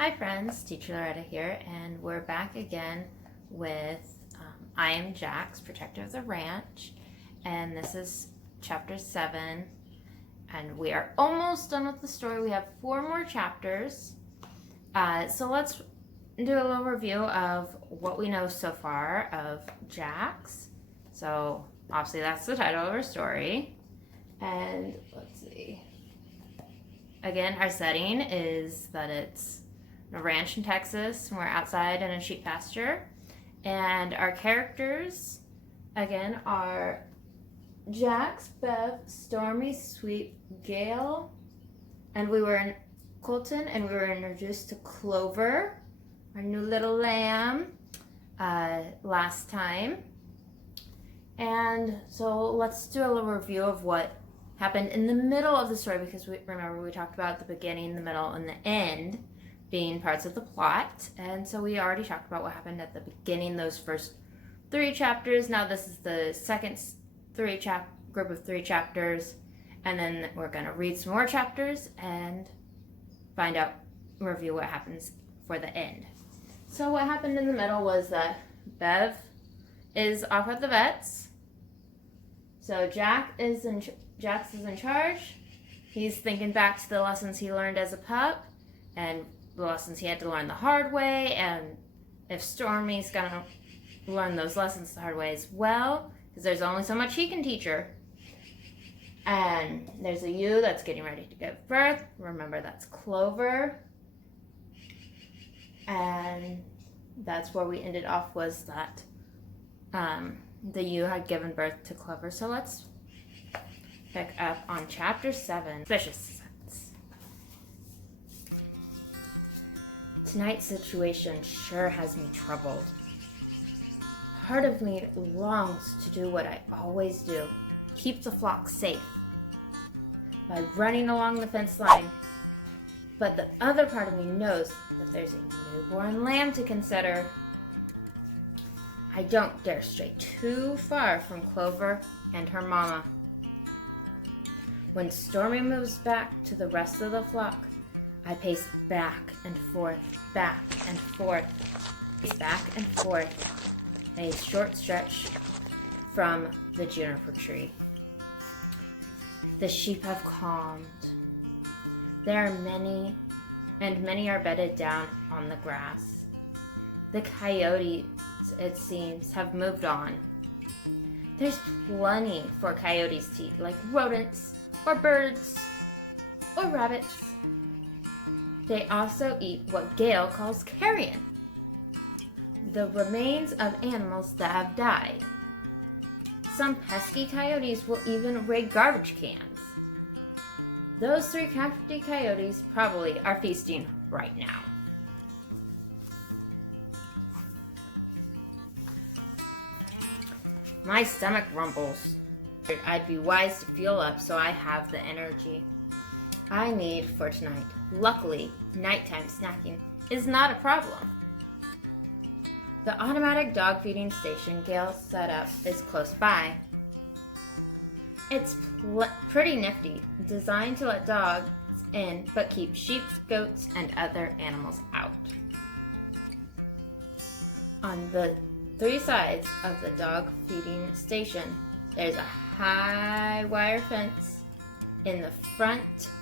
Hi friends, Teacher Loretta here, and we're back again with I Am Jax, Protector of the Ranch, and this is chapter 7, and we are almost done with the story. We have 4 more chapters, so let's do a little review of what we know so far of Jax. So obviously that's the title of our story, and let's see. Again, our setting is that it's a ranch in Texas, and we're outside in a sheep pasture. And our characters, again, are Jax, Bev, Stormy, Sweet, Gail, and we were in Colton, and we were introduced to Clover, our new little lamb, last time. And so let's do a little review of what happened in the middle of the story, because remember we talked about the beginning, the middle, and the end being parts of the plot. And so we already talked about what happened at the beginning, those first 3 chapters. Now this is the second group of 3 chapters, and then we're going to read some more chapters and review what happens for the end. So what happened in the middle was that Bev is off at the vet's. So Jax is in charge. He's thinking back to the lessons he learned as a pup, and the lessons he had to learn the hard way, and if Stormy's gonna learn those lessons the hard way as well, because there's only so much he can teach her. And there's a ewe that's getting ready to give birth. Remember, that's Clover. And that's where we ended off, was that the ewe had given birth to Clover. So let's pick up on chapter 7, Suspicious. Tonight's situation sure has me troubled. Part of me longs to do what I always do, keep the flock safe, by running along the fence line. But the other part of me knows that there's a newborn lamb to consider. I don't dare stray too far from Clover and her mama. When Stormy moves back to the rest of the flock, I pace back and forth, back and forth, back and forth, a short stretch from the juniper tree. The sheep have calmed. There are many, and many are bedded down on the grass. The coyotes, it seems, have moved on. There's plenty for coyotes to eat, like rodents, or birds, or rabbits. They also eat what Gail calls carrion, the remains of animals that have died. Some pesky coyotes will even raid garbage cans. Those 3 crafty coyotes probably are feasting right now. My stomach rumbles. I'd be wise to fuel up so I have the energy I need for tonight. Luckily, nighttime snacking is not a problem. The automatic dog feeding station Gail set up is close by. It's pretty nifty, designed to let dogs in but keep sheep, goats, and other animals out. On the 3 sides of the dog feeding station, there's a high wire fence. In the front,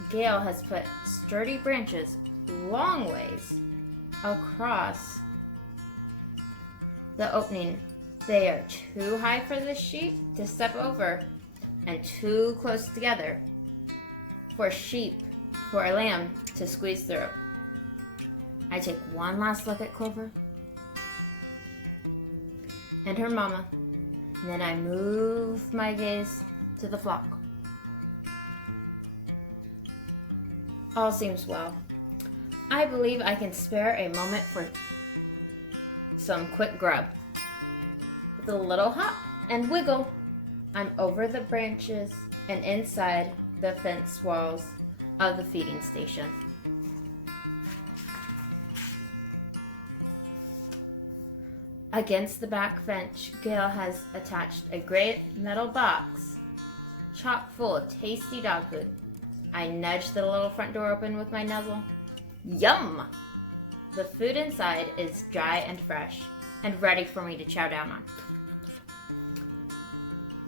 Gail has put sturdy branches long ways across the opening. They are too high for the sheep to step over and too close together for a lamb to squeeze through. I take one last look at Clover and her mama, and then I move my gaze to the flock. All seems well. I believe I can spare a moment for some quick grub. With a little hop and wiggle, I'm over the branches and inside the fence walls of the feeding station. Against the back fence, Gail has attached a great metal box chock full of tasty dog food. I nudge the little front door open with my nuzzle. Yum! The food inside is dry and fresh and ready for me to chow down on.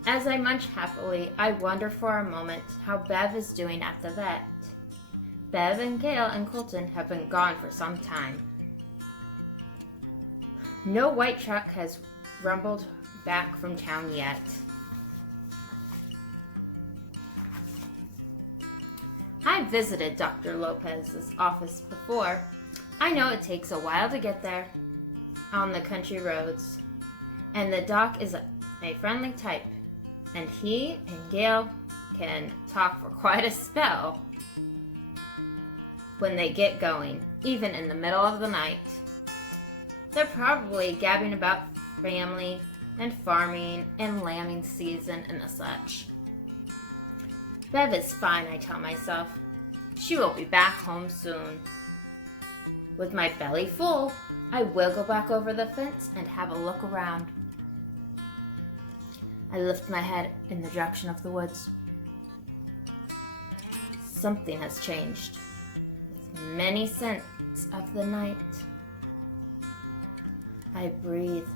As I munch happily, I wonder for a moment how Bev is doing at the vet. Bev and Gail and Colton have been gone for some time. No white truck has rumbled back from town yet. I visited Dr. Lopez's office before. I know it takes a while to get there on the country roads, and the doc is a friendly type, and he and Gail can talk for quite a spell when they get going, even in the middle of the night. They're probably gabbing about family and farming and lambing season and the such. Bev is fine, I tell myself. She will be back home soon. With my belly full, I will go back over the fence and have a look around. I lift my head in the direction of the woods. Something has changed. With many scents of the night, I breathe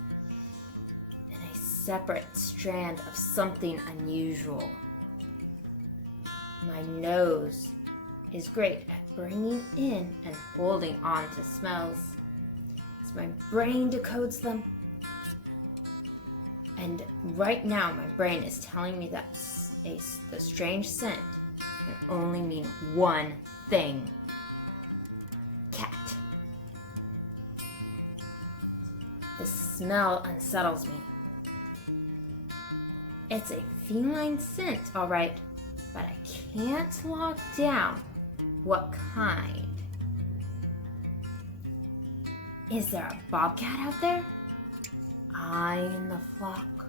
in a separate strand of something unusual. My nose is great at bringing in and holding on to smells, as my brain decodes them. And right now, my brain is telling me that the strange scent can only mean one thing: cat. The smell unsettles me. It's a feline scent, all right, but I can't lock down what kind. Is there a bobcat out there, eyeing the flock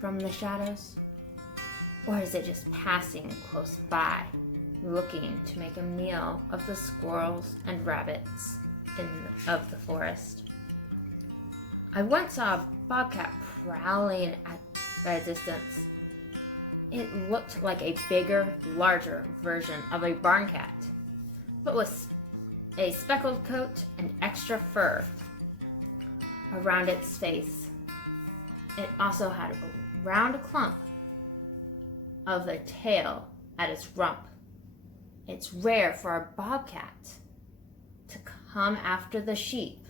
from the shadows? Or is it just passing close by, looking to make a meal of the squirrels and rabbits of the forest? I once saw a bobcat prowling at a distance. It looked like a bigger, larger version of a barn cat, but with a speckled coat and extra fur around its face. It also had a round clump of the tail at its rump. It's rare for a bobcat to come after the sheep,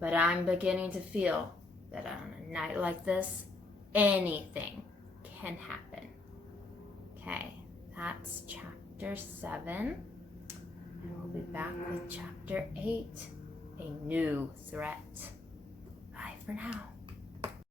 but I'm beginning to feel that on a night like this, anything can happen. Okay, that's chapter 7. And we'll be back with chapter 8, a new threat. Bye for now.